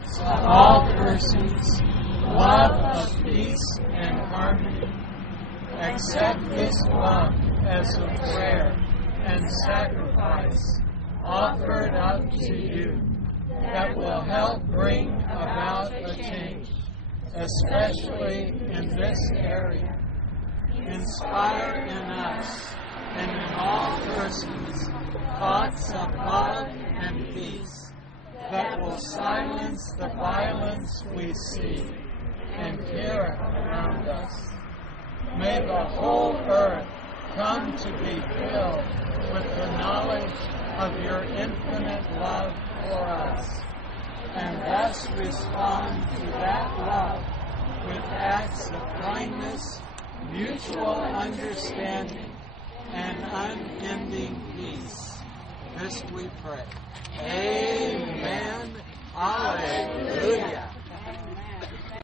hearts of all persons love of peace and harmony. Accept this love as a prayer and sacrifice offered up to you that will help bring about a change, especially in this area. Inspire in us and in all persons thoughts of love and peace that will silence the violence we see and hear around us. May the whole earth come to be filled with the knowledge of your infinite love for us, and thus respond to that love with acts of kindness, mutual understanding, and unending peace. This we pray. Amen. Alleluia.